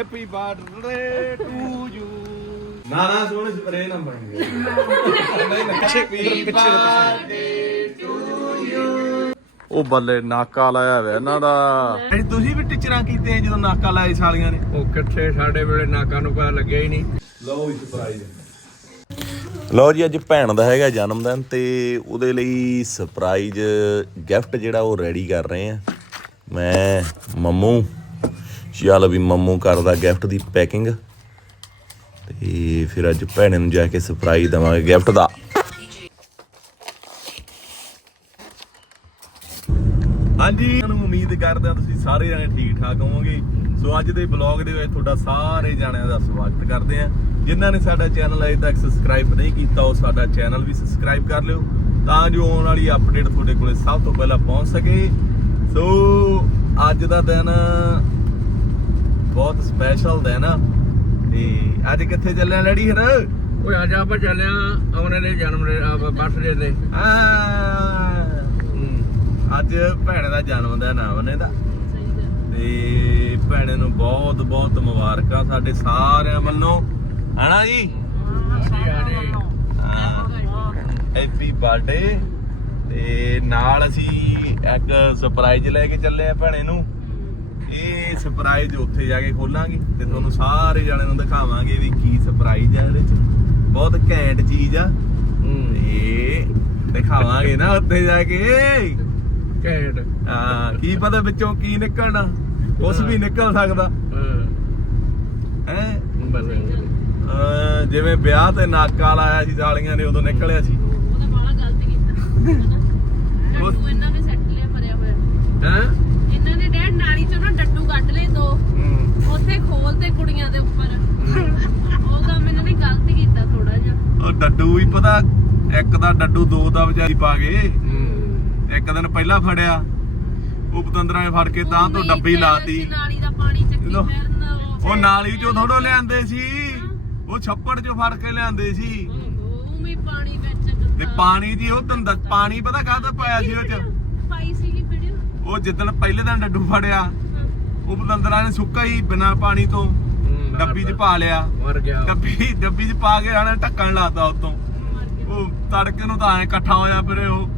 Happy birthday to you ਨਾ ਨਾ ਸੋਹਣੇ ਸਪਰੇ ਨਾ ਬਣ ਗਏ। ਪਿੱਛੇ ਪਿੱਛੇ ਉਹ ਬੱਲੇ ਨਾਕਾ ਲਾਇਆ ਹੋਇਆ ਇਹਨਾਂ ਦਾ। ਤੁਸੀਂ ਵੀ ਟੀਚਰਾਂ ਕੀਤੇ ਜਦੋਂ ਨਾਕਾ ਲਾਏ ਸਾਲੀਆਂ ਨੇ। ਉਹ ਕਿੱਥੇ ਸਾਡੇ ਵੇਲੇ ਨਾਕਾਂ ਨੂੰ ਪਤਾ ਲੱਗਿਆ ਹੀ ਨਹੀਂ। ਲਓ ਜੀ ਸਰਪ੍ਰਾਈਜ਼ ਲਓ ਜੀ ਅੱਜ ਭੈਣ ਦਾ ਹੈਗਾ ਜਨਮ ਦਿਨ ਤੇ ਉਹਦੇ ਲਈ ਸਰਪ੍ਰਾਈਜ਼ ਗਿਫਟ ਜਿਹੜਾ ਉਹ ਰੈਡੀ ਕਰ ਰਹੇ ਆ। ਮੈਂ ਮੰਮੂ ਚੱਲ ਵੀ ਮੰਮੂ ਕਰਦਾ ਗਿਫਟ ਦੀ ਪੈਕਿੰਗ ਤੇ ਫਿਰ ਅੱਜ ਭੈਣ ਨੂੰ ਜਾ ਕੇ ਸਰਪ੍ਰਾਈਜ਼ ਦਵਾਂਗੇ ਗਿਫਟ ਦਾ। ਹਾਂਜੀ, ਤੁਹਾਨੂੰ ਉਮੀਦ ਕਰਦੇ ਹਾਂ ਤੁਸੀਂ ਸਾਰੇ ਜਣੇ ਠੀਕ ਠਾਕ ਹੋਵੋਗੇ। ਸੋ ਅੱਜ ਦੇ ਬਲੌਗ ਦੇ ਵਿੱਚ ਤੁਹਾਡਾ ਸਾਰੇ ਜਣਿਆਂ ਦਾ ਸਵਾਗਤ ਕਰਦੇ ਹਾਂ। ਜਿਨ੍ਹਾਂ ਨੇ ਸਾਡਾ ਚੈਨਲ ਅਜੇ ਤੱਕ ਸਬਸਕ੍ਰਾਈਬ ਨਹੀਂ ਕੀਤਾ, ਉਹ ਸਾਡਾ ਚੈਨਲ ਵੀ ਸਬਸਕ੍ਰਾਈਬ ਕਰ ਲਿਓ ਤਾਂ ਜੋ ਆਉਣ ਵਾਲੀ ਅਪਡੇਟ ਤੁਹਾਡੇ ਕੋਲੇ ਸਭ ਤੋਂ ਪਹਿਲਾਂ ਪਹੁੰਚ ਸਕੇ। ਸੋ ਅੱਜ ਦਾ ਦਿਨ ਬਹੁਤ ਸਪੈਸ਼ਲ ਦਿਨ ਆ। ਤੇ ਅੱਜ ਕਿੱਥੇ ਚੱਲੇ ਆ ਲੜੀ ਫਿਰ? ਓਏ ਅੱਜ ਆਪਾਂ ਚੱਲਿਆ ਆਉਣੇ ਦੇ ਜਨਮ ਦੇ ਬਰਥਡੇ ਆ ਅੱਜ ਭੈਣ ਦਾ ਜਨਮ ਦਿਨ ਆ ਉਹਨੇ ਦਾ। ਤੇ ਭੈਣ ਨੂੰ ਬਹੁਤ ਬਹੁਤ ਮੁਬਾਰਕਾਂ ਸਾਡੇ ਸਾਰਿਆਂ ਵੱਲੋਂ। ਹਨਾ ਜੀ? ਹੈਪੀ ਬਰਥਡੇ ਤੇ ਨਾਲ ਅਸੀਂ ਇੱਕ ਸਰਪ੍ਰਾਈਜ਼ ਲੈ ਕੇ ਚੱਲੇ ਆ ਭੈਣੇ ਨੂੰ। ਇਹ ਸਰਪ੍ਰਾਈਜ਼ ਉੱਥੇ ਜਾ ਕੇ ਖੋਲਾਂਗੇ ਤੇ ਤੁਹਾਨੂੰ ਸਾਰੇ ਜਣਿਆਂ ਨੂੰ ਦਿਖਾਵਾਂਗੇ ਵੀ ਕੀ ਸਰਪ੍ਰਾਈਜ਼ ਆ ਇਹਦੇ ਚ ਬਹੁਤ ਘੈਂਟ ਚੀਜ਼ ਆ। ਤੇ ਦਿਖਾਵਾਂਗੇ ਨਾ ਉੱਥੇ ਜਾ ਕੇ। ਕੈਟ ਹਾਂ ਕੀ ਪਤਾ ਵਿੱਚੋਂ ਕੀ ਨਿਕਲਣਾ। ਕੁਝ ਵੀ ਨਿਕਲ ਸਕਦਾ। ਹੈ। ਜਿਵੇਂ ਵਿਆਹ ਤੇ ਨਾਕਾ ਲਾਇਆ ਸੀ ਸਾਲੀਆਂ ਨੇ ਉਦੋਂ ਨਿਕਲਿਆ ਸੀ। ਉਹਦਾ ਬਾਲਾ ਗਲਤ ਕੀਤਾ। ਡੱਡੂ ਇਹਨਾਂ ਨੇ ਸੈੱਟ ਲਿਆ ਮਰਿਆ ਹੋਇਆ। ਹਾਂ? ਡੈਡ ਨਾਲੀ ਚੋਂ ਨਾ ਡੱਡੂ ਕੱਢ ਲਏ ਦੋ। ਹੂੰ। ਉੱਥੇ ਖੋਲ ਤੇ ਕੁੜੀਆਂ ਦੇ ਉੱਪਰ। ਉਹ ਕੰਮ ਇਹਨਾਂ ਨੇ ਗਲਤ ਕੀਤਾ ਥੋੜਾ ਜਿਹਾ। ਉਹ ਡੱਡੂ ਵੀ ਪਤਾ ਇੱਕ ਦਾ ਡੱਡੂ ਦੋ ਦਾ ਵਿਚਾਰੀ ਪਾ ਗਏ ਇੱਕ ਦਿਨ ਪਹਿਲਾਂ ਫੜਿਆ। ਉਹ ਪਤੰਦਰਾਂ ਨੇ ਫੜ ਕੇ ਤਾਂ ਤੋਂ ਡੱਬੀ ਲਾਤੀ। ਨਾਲੀ ਦਾ ਪਾਣੀ ਚੱਕੀ ਜਦੋਂ- ਫਿਰਨ ਉਹ ਨਾਲੀ ਚੋਂ ਥੋੜੋ ਲਿਆਂਦੇ ਸੀ। ਉਹ ਛੱਪੜ ਚੋਂ ਫੜ ਕੇ ਲਿਆਂਦੇ ਸੀ। ਉਹ ਵੀ ਪਾਣੀ ਵਿੱਚ ਤੇ ਪਾਣੀ ਦੀ ਉਹ ਤੰਦ ਪਾਣੀ ਪਤਾ ਕਾਹਦਾ ਪਾਇਆ ਸੀ ਉਹ ਚ? ਪਾਈ ਵੀਡੀਓ ਉਹ ਜਿੱਦਣ ਪਹਿਲੇ ਦਿਨ ਡੱਡੂ ਫੜਿਆ ਉਹ ਪਤੰਦਰਾਂ ਨੇ ਸੁੱਕਾ ਹੀ ਬਿਨਾ ਪਾਣੀ ਤੋਂ ਡੱਬੀ 'ਚ ਪਾ ਲਿਆ। ਮਰ ਗਿਆ ਡੱਬੀ ਡੱਬੀ 'ਚ ਪਾ ਕੇ ਆਣੇ ਢੱਕਣ ਲਾਤਾ ਉਤੋਂ। ਉਹ ਤੜਕੇ ਨੂੰ ਤਾਂ ਐ ਇਕੱਠਾ ਹੋਇਆ ਫਿਰ ਉਹ।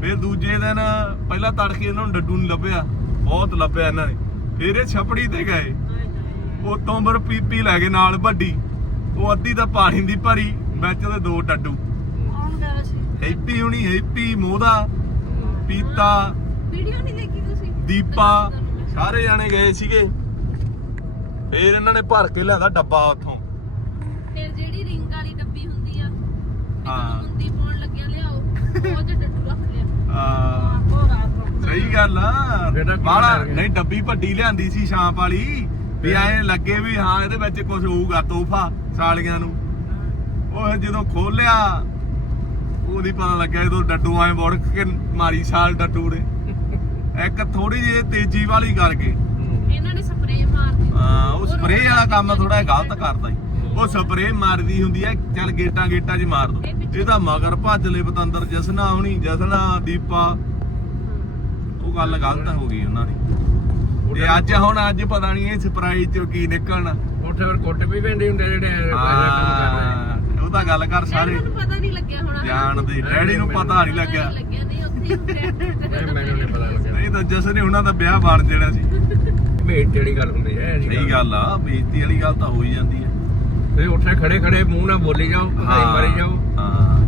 ਫਿਰ ਦੂਜੇ ਦਿਨ ਪਹਿਲਾਂ ਤੜਕੇ ਇਹਨਾਂ ਨੂੰ ਡੱਡੂ ਨਹੀਂ ਲੱਭਿਆ ਬਹੁਤ ਲੱਭਿਆ ਇਹਨਾਂ ਨੇ। ਫਿਰ ਇਹ ਛਪੜੀ ਤੇ ਗਏ। ਉਹ ਤੋਂਬਰ ਪੀਪੀ ਲੈ ਗਏ ਨਾਲ ਵੱਡੀ। ਉਹ ਅੱਧੀ ਤਾਂ ਪਾਣੀ ਦੀ ਭਰੀ ਵਿੱਚ ਉਹਦੇ ਦੋ ਡੱਡੂ। ਹੈਪੀ ਹੁਣੀ ਹੈਪੀ ਮੋਦਾ ਪੀਤਾ ਵੀਡੀਓ ਨਹੀਂ ਦੇਖੀ ਤੁਸੀਂ? ਦੀਪਾ ਸਾਰੇ ਜਾਣੇ ਗਏ ਸੀਗੇ। ਫਿਰ ਇਹਨਾਂ ਨੇ ਭਰ ਕੇ ਲਿਆਂਦਾ ਡੱਬਾ ਉੱਥੋਂ। ਫਿਰ ਜਿਹੜੀ ਰਿੰਗ ਵਾਲੀ ਡੱਬੀ ਹੁੰਦੀ ਆ ਹਾਂ। ਹਾਂ। ਮੁੰਦੀ ਪਾਉਣ ਲੱਗਿਆ ਲਿਆਓ। ਉਹ ਚ ਡੱਡੂ ਰੱਖ ਲਿਆ ਆ ਉਹ ਰਾਤ ਨੂੰ ਸਹੀ ਗੱਲ ਆ। ਤਾਂ ਗਏ? ਨਹੀਂ ਡੱਬੀ ਵੱਡੀ ਲਿਆਂਦੀ ਸੀ ਸ਼ਾਮ ਵਾਲੀ। ਵੀ ਐ ਲੱਗੇ ਵੀ ਹਾਂ ਇਹਦੇ ਵਿੱਚ ਕੁਝ ਹੋਊਗਾ ਤੋਹਫਾ ਸਾਲੀਆਂ ਨੂੰ। ਉਹ ਜਦੋਂ ਖੋਲਿਆ ਉਹਦੀ ਪਤਾ ਲੱਗਿਆ ਜਦੋਂ ਡੱਡੂ ਐ ਵੜ ਕੇ ਮਾਰੀ ਸਾਲ ਡੱਡੂ ਨੇ ਇੱਕ ਥੋੜੀ ਜਿਹੀ ਤੇਜ਼ੀ ਵਾਲੀ ਕਰਕੇ। ਇਹਨਾਂ ਨੇ ਸਪਰੇਅ ਮਾਰ ਦਿੱਤੀ ਹਾਂ ਉਹ ਸਪਰੇਅ ਵਾਲਾ ਕੰਮ ਥੋੜਾ ਗਲਤ ਕਰਦਾ। ਉਹ ਸਪਰੇਅ ਮਾਰਦੀ ਹੁੰਦੀ ਐ ਚੱਲ ਗੇਟਾਂ ਗੇਟਾਂ 'ਚ ਮਾਰ ਦੋ। ਇਹ ਤਾਂ ਮਗਰ ਭੱਜ ਲੈ ਪਤੰਦਰ ਜਸਨਾ ਆਉਣੀ ਜਸਨਾ ਦੀਪਾ। ਉਹ ਗੱਲ ਗਲਤ ਹੋ ਗਈ ਉਹਨਾਂ ਦੀ। ਤੇ ਅੱਜ ਹੁਣ ਅੱਜ ਪਤਾ ਨਹੀਂ ਇਹ ਸਰਪ੍ਰਾਈਜ਼ ਚੋਂ ਕੀ ਨਿਕਲਣਾ। ਉੱਥੇ ਫਿਰ ਕੁੱਟ ਵੀ ਪੈਂਦੇ ਹੁੰਦੇ ਜਿਹੜੇ ਕੰਮ ਕਰ ਰਹੇ ਹਾਂ, ਤਾਂ ਗੱਲ ਕਰ ਸਾਰੇ। ਡੈਡੀ ਨੂੰ ਪਤਾ ਨਹੀਂ ਲੱਗਿਆ ਹੋਣਾ। ਜਾਣਦੇ ਡੈਡੀ ਨੂੰ ਪਤਾ ਨਹੀਂ ਲੱਗਿਆ। ਲੱਗਿਆ ਨਹੀਂ ਉੱਥੇ ਮੈਨੂੰ ਨਹੀਂ ਪਤਾ ਲੱਗਿਆ। ਨਹੀਂ ਤਾਂ ਜਸਨ ਨੇ ਉਹਨਾਂ ਦਾ ਵਿਆਹ ਬਣ ਜਾਣਾ ਸੀ। ਭੇਟ ਜਿਹੜੀ ਗੱਲ ਹੁੰਦੀ ਹੈ ਸਹੀ ਗੱਲ। ਆ ਬੇਇੱਜ਼ਤੀ ਵਾਲੀ ਗੱਲ ਤਾਂ ਹੋ ਹੀ ਜਾਂਦੀ ਹੈ। ਤੇ ਉੱਥੇ ਖੜੇ ਖੜੇ ਮੂੰਹ ਨਾਲ ਬੋਲੀ ਜਾਓ ਹਾਈ ਮਾਰੀ ਜਾਓ। ਹਾਂ।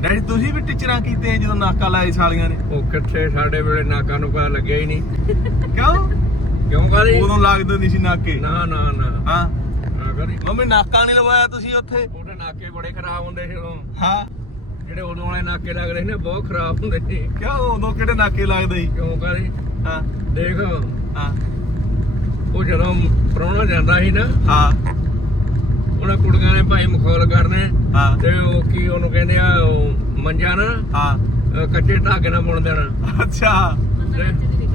ਡੈਡੀ ਤੁਸੀਂ ਵੀ ਟੀਚਰਾਂ ਕੀਤੇ ਜਦੋਂ ਨਾਕਾ ਲਾਏ ਸਾਲੀਆਂ ਨੇ? ਉਹ ਕਿੱਥੇ ਸਾਡੇ ਵੇਲੇ ਨਾਕਾਂ ਨੂੰ ਪਤਾ ਲੱਗਿਆ ਹੀ ਨਹੀਂ। ਕਿਉਂ? ਕਿਉਂ ਕਰੀ ਉਦੋਂ ਲੱਗਦੇ ਨਹੀਂ ਸੀ ਨਾਕੇ। ਨਾ ਨਾ ਨਾ। ਹਾਂ। ਕਰੀ। ਮੰਮੀ ਨਾਕਾ ਨਹੀਂ ਲਵਾਇਆ ਤੁਸੀਂ ਉੱਥੇ? ਉਹਦੇ ਨਾਕੇ ਬੜੇ ਖਰਾਬ ਹੁੰਦੇ ਸੀ ਉਦੋਂ। ਹਾਂ। ਜਿਹੜੇ ਉਦੋਂ ਵਾਲੇ ਨਾਕੇ ਲੱਗਦੇ ਸੀ ਨਾ ਬਹੁਤ ਖਰਾਬ ਹੁੰਦੇ ਸੀ। ਕਿਉਂ? ਉਦੋਂ ਕਿਹੜੇ ਨਾਕੇ ਲੱਗਦੇ ਸੀ? ਕਿਉਂ ਕਰੀ? ਹਾਂ। ਦੇਖ। ਹਾਂ। ਉਹ ਜਦੋਂ ਪ੍ਰਾਹੁਣਾ ਜਾਂਦਾ ਸੀ ਨਾ ਹਾਂ। ਉਹਨਾਂ ਕੁੜੀਆਂ ਨੇ ਭਾਈ ਮਖੌਲ ਕਰਨੇ। ਹਾਂ। ਤੇ ਉਹ ਕੀ ਉਹਨੂੰ ਕਹਿੰਦੇ ਆ ਉਹ ਮੰਜਾ ਨਾ ਹਾਂ। ਕੱਚੇ ਧਾਗੇ ਨਾਲ ਬੁਣ ਦੇਣਾ। ਅੱਛਾ।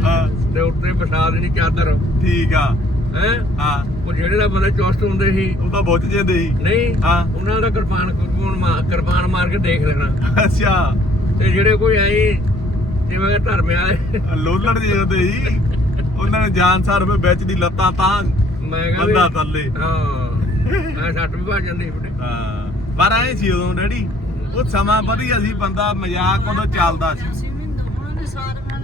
ਹਾਂ। ਤੇ ਉੱਤੇ ਵਿਛਾ ਦੇਣੀ ਚਾਦਰ। ਠੀਕ ਆ। ਹੈ? ਹਾਂ। ਉਹ ਜਿਹੜੇ ਦਾ ਬੰਦੇ ਚੁਸਤ ਹੁੰਦੇ ਸੀ। ਉਹ ਤਾਂ ਬੁੱਝ ਜਾਂਦੇ ਸੀ। ਨਹੀਂ ਹਾਂ। ਉਹਨਾਂ ਦਾ ਕਿਰਪਾਨ ਮਾਰ ਕਿਰਪਾਨ ਮਾਰ ਕੇ ਦੇਖ ਲੈਣਾ। ਅੱਛਾ। ਤੇ ਜਿਹੜੇ ਕੋਈ ਆਈ ਜਿਵੇਂ ਧਰਮੇ ਵਾਲੇ। ਲੋਲੜ ਜਿਹੇ ਹੁੰਦੇ ਸੀ। ਉਹਨਾਂ ਨੇ ਜਾਨ ਸਾਰ ਵਿੱਚ ਦੀ ਲੱਤਾਂ ਤਾਂ ਮੈਂ ਕਿਹਾ ਵੀ- ਬੰਦਾ ਥੱਲੇ ਹਾਂ। ਐ ਸੱਟ ਵੀ ਭੱਜ ਜਾਂਦੀ ਬੁੱਢੇ ਹਾਂ। ਪਰ ਐ ਸੀ ਉਦੋਂ ਡੈਡੀ। ਉਹ ਸਮਾਂ ਵਧੀਆ ਸੀ ਬੰਦਾ ਮਜ਼ਾਕ ਉਦੋਂ ਚੱਲਦਾ ਸੀ।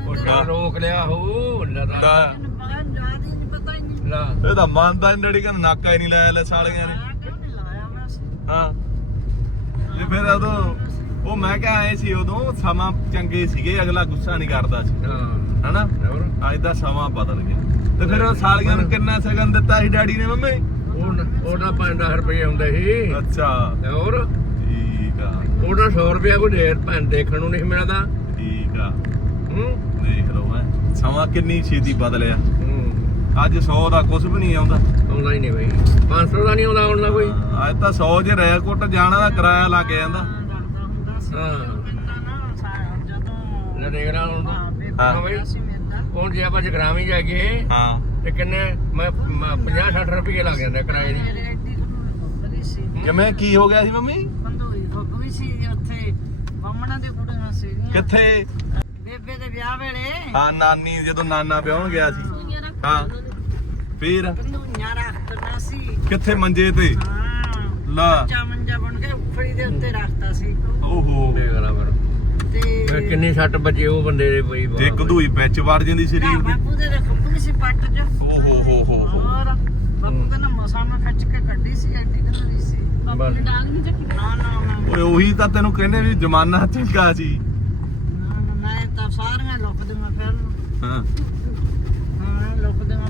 ਉਹ ਰੋਕ ਲਿਆ ਹੋ ਲਦਾ ਦਾ- ਮੈਨੂੰ ਪਤਾ ਯਾਦ ਹੀ ਨਹੀਂ ਪਤਾ ਹੀ ਨਹੀਂ ਲਾ ਇਹ ਤਾਂ ਮੰਨਦਾ ਨੀ ਡੈਡੀ ਕਹਿੰਦਾ ਨਾਕਾ ਹੀ ਨਹੀਂ ਲਾਇਆ ਲੈ ਸਾਲੀਆਂ ਨੇ। ਮੈਂ ਨਹੀਂ ਮੈਂ ਹਾਂ। ਤੇ ਫਿਰ ਉਦੋਂ ਉਹ ਮੈਂ ਕਿਹਾ ਐ ਸੀ ਉਦੋਂ ਸਮਾਂ ਚੰਗੇ ਸੀਗੇ ਅਗਲਾ ਗੁੱਸਾ ਨਹੀਂ ਕਰਦਾ ਸੀ। ਹਾਂ। ਹਨਾ? ਅੱਜ ਦਾ ਸਮਾਂ ਬਦਲ ਗਿਆ। ਤੇ ਫਿਰ ਉਹ ਸਾਲੀਆਂ ਨੂੰ ਕਿੰਨਾ ਸਗਨ ਦਿੱਤਾ ਸੀ ਡੈਡੀ ਨੇ ਮੰਮੀ? ਉਹ ਉਹਦਾ 5-10 ਰੁਪਏ ਹੁੰਦੇ ਸੀ। ਅੱਛਾ। ਹੋਰ? ਠੀਕ ਆ। ਉਹਦਾ 100 ਰੁਪਏ ਕੋਈ ਢੇਰ ਭੈਣ ਦੇਖਣ ਨੂੰ ਨਹੀਂ ਮਿਲਦਾ। ਠੀਕ ਆ। ਹੂੰ? ਦੇਖ ਲਓ ਐ। ਸਮਾਂ ਕਿੰਨੀ ਛੇਤੀ ਬਦਲਿਆ। ਅੱਜ 100 ਦਾ ਕੁਝ ਵੀ ਨਹੀਂ ਆਉਂਦਾ। ਆਉਂਦਾ ਹੀ ਨਹੀਂ ਬਈ। 500 ਦਾ ਨਹੀਂ ਆਉਂਦਾ ਆਉਣਾ ਕੋਈ? ਹਾਂ, ਅੱਜ ਤਾਂ 100 ਜੇ ਰੈਕੋਟ ਜਾਣਾ ਦਾ ਕਿਰਾਇਆ ਲੱਗ ਜਾਂਦਾ। ਹਾਂ। ਨਾ ਦੇਖ ਹਾਂ। ਹੁਣ ਜੇ ਆਪਾਂ ਜਗਰਾਵੀ ਜਾ ਕੇ ਹਾਂ। ਤੇ ਕਿੰਨੇ ਮੈਂ 50-60 ਰੁਪਏ ਲੱਗ ਜਾਂਦੇ ਕਿਰਾਏ ਦੀ। ਕਿਵੇਂ ਕੀ ਹੋ ਗਿਆ ਸੀ ਮੰਮੀ? ਬੰਦੋਈ ਰੁਕ ਵੀ ਸੀ ਉੱਥੇ। ਬਾਹਮਣਾ ਦੇ ਕੁੜੀਆਂ ਸੀਗੀਆਂ। ਕਿੱਥੇ? ਬੇਬੇ ਦੇ ਵਿਆਹ ਵੇਲੇ। ਹਾਂ ਨਾਨੀ ਜਦੋਂ ਨਾਨਾ ਵਿਆਹਣ ਗਿਆ ਸੀ। ਹਾਂ। ਫੇਰ ਸੀ। ਕਿੱਥੇ ਮੰਜੇ ਤੇ? ਹਾਂ। ਲਾ। ਚਾ ਮੰਜਾ ਬਣ ਕੇ ਉਖੜੀ ਦੇ ਉੱਤੇ ਰੱਖਤਾ ਸੀ। ਓਹੋ। ਦੇਖ ਲਾ ਫਿਰ ਤੇ ਫਿਰ ਕਿੰਨੀ ਸੱਟ ਵੱਜੇ ਉਹ ਬੰਦੇ ਦੇ ਬਈ ਜੇ ਕਦੂਈ ਵਿੱਚ ਵੜ ਜਾਂਦੀ ਘਰ ਸਰੀਰ ਦੇ। ਬਾਪੂ ਦੇ ਖੱਪੀ ਸੀ ਪੱਟ ਚ। ਓਹੋ ਹੋ ਹੋ ਹੋ ਹੋਰ ਬਾਪੂ ਕਹਿੰਦਾ ਮਸਾਂ ਮੈਂ ਖਿੱਚ ਕੇ ਕੱਢੀ ਸੀ ਐਡੀ ਕਦਰੀ ਸੀ। ਬਾਪੂ ਨੇ ਡਾਂਗ ਨਹੀਂ ਚੱਕੀ? ਨਾ ਨਾ ਨਾ। ਓਏ ਉਹੀ ਤਾਂ ਤੈਨੂੰ ਕਹਿੰਦੇ ਵੀ ਜ਼ਮਾਨਾ ਚੰਗਾ ਸੀ। ਨਾ, ਨਾ, ਮੈਂ ਤਾਂ ਸਾਰੀਆਂ ਲੁਕਦੀਆਂ ਫਿਰ ਹਾਂ। ਹਾਂ ਲੁਕਦੀਆਂ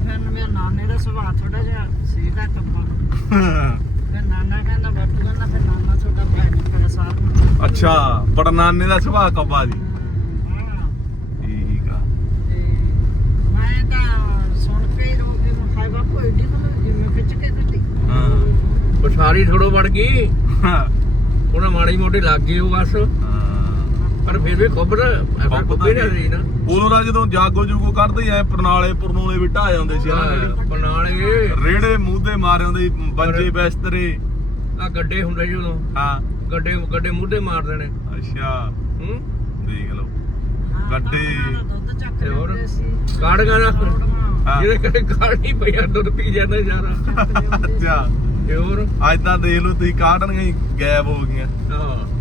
ਫਿਰ ਮੇਰੇ ਨਾਨੇ ਦਾ ਸੁਭਾਅ ਥੋੜਾ ਜਿਹਾ ਸੀਗਾ ਕੱਪਾ ਫਿਰ ਨਾਨਾ ਕਹਿੰਦਾ ਬਾਪੂ ਕਹਿੰਦਾ ਫਿਰ ਨਾਨਾ ਤੁਹਾਡਾ ਭਾਈ ਨਹੀਂ ਪਿਆ ਸਾਰਿਆਂ ਅੱਛਾ ਪੜਨਾਨੇ ਦਾ ਸੁਭਾਅ ਕੱਬਾ ਸੀ ਹਾਂ। ਠੀਕ ਆ। ਤੇ ਮੈਂ ਤਾਂ ਸੁਣ ਕੇ ਹੀ ਰੋ ਮੈਂ ਖਾਈ ਬਾਪੂ ਐਡੀ ਕੋਲ ਜਿਵੇਂ ਖਿੱਚ ਕੇ ਕੱਢੀ ਹਾਂ। ਸਾਰੀ ਥੋੜੋ ਵੜ ਗਈ। ਹਾਂ ਉਹਨਾਂ ਮਾੜੀ ਮੋਟੀ ਲੱਗ ਗਈ ਉਹ ਬਸ। ਪਰ ਫਿਰ ਵੀ ਖੁੱਬਰ ਖੁੱਬੇ ਨਹੀਂ ਰਹੀ ਨਾ। ਉਦੋਂ ਦਾ ਜਦੋਂ ਜਾਗੋ ਜੂਗੋ ਕੱਢਦੇ ਐ ਪਰਨਾਲੇ ਪਰਨੂਲੇ ਵੀ ਢਾ ਜਾਂਦੇ ਸੀ ਜਿਹੜੀ ਪਨਾਲੇ ਰੇੜੇ ਤੇ ਮਾਰੇ ਹੁੰਦੇ ਸੀ, ਬੰਜੇ ਬਿਸਤਰੇ। ਆ ਗੱਡੇ ਹੁੰਦੇ ਸੀ ਉਦੋਂ। ਹਾਂ। ਗੱਡੇ ਗੱਡੇ ਮੂਧੇ ਮਾਰ ਦੇਣੇ। ਅੱਛਾ। ਹੂੰ? ਦੇਖ ਲਓ। ਹਾਂ, ਗੱਡੇ। ਦੁੱਧ ਚੱਕ ਤੇ ਹੋਰ? ਲੈਂਦੇ ਸੀ। ਹਾਂ। ਜਿਹੜੇ ਕਦੇ ਕਾੜ ਨਹੀਂ ਪਿਆ ਦੁੱਧ ਪੀ ਜਾਂਦਾ ਸੀ। ਅੱਛਾ। ਤੇ ਹੋਰ? ਅੱਜ ਤਾਂ ਦੇਖ ਲਓ ਤੁਸੀਂ ਕਾਟਣੀਆਂ ਹੀ ਗਾਇਬ ਹੋ ਗਈਆਂ। ਹਾਂ।